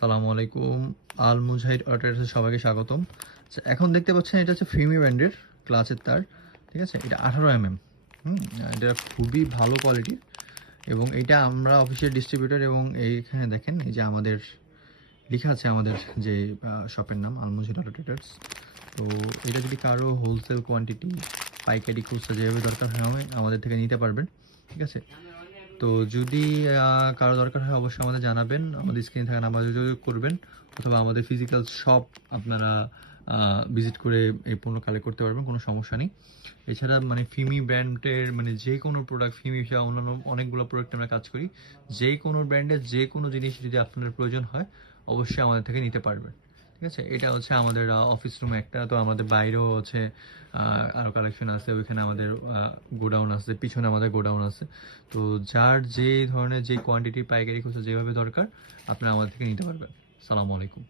সালামু আলাইকুম। আল মুজাহিদ অটোট্রেডার্সে সবাইকে স্বাগতম। আচ্ছা, এখন দেখতে পাচ্ছেন এটা হচ্ছে ফিমি ব্র্যান্ডের ক্লাচের তার। ঠিক আছে, এটা 18 mm। এটা খুবই ভালো কোয়ালিটির এবং এটা আমরা অফিসিয়াল ডিস্ট্রিবিউটর। এবং এইখানে দেখেন, এই যে আমাদের লেখা আছে আমাদের যে শপের নাম আল মুজাহিদ অটোট্রেডার্স। তো এটা যদি কারো হোলসেল কোয়ান্টিটি, পাইকারি, খুচরা যেভাবে দরকার হয় আমাদের থেকে নিতে পারবেন। ঠিক আছে, তো যদি কারো দরকার হয় অবশ্যই আমাদের জানাবেন, আমাদের স্ক্রিনে থাকা নাম্বারে যোগাযোগ করবেন, অথবা আমাদের ফিজিক্যাল শপ আপনারা ভিজিট করে এই পণ্য কালেক্ট করতে পারবেন, কোনো সমস্যা নেই। এছাড়া মানে ফিমি ব্র্যান্ডের মানে যে কোনো প্রোডাক্ট, ফিমি সহ অন্যান্য অনেকগুলো প্রোডাক্ট আমরা কাজ করি, যে কোনো ব্র্যান্ডের যে কোনো জিনিস যদি আপনার প্রয়োজন হয় অবশ্যই আমাদের থেকে নিতে পারবেন। ঠিক আছে, এটা হচ্ছে আমাদের অফিস রুম একটা। তো আমাদের বাইরেও হচ্ছে আরও কালেকশন আছে, ওইখানে আমাদের গোডাউন আছে, পিছনে আমাদের গোডাউন আছে। তো যার যে ধরনের যে কোয়ান্টিটি পাইকারি খুচরা যেভাবে দরকার আপনারা আমাদের থেকে নিতে পারবেন। সালামু আলাইকুম।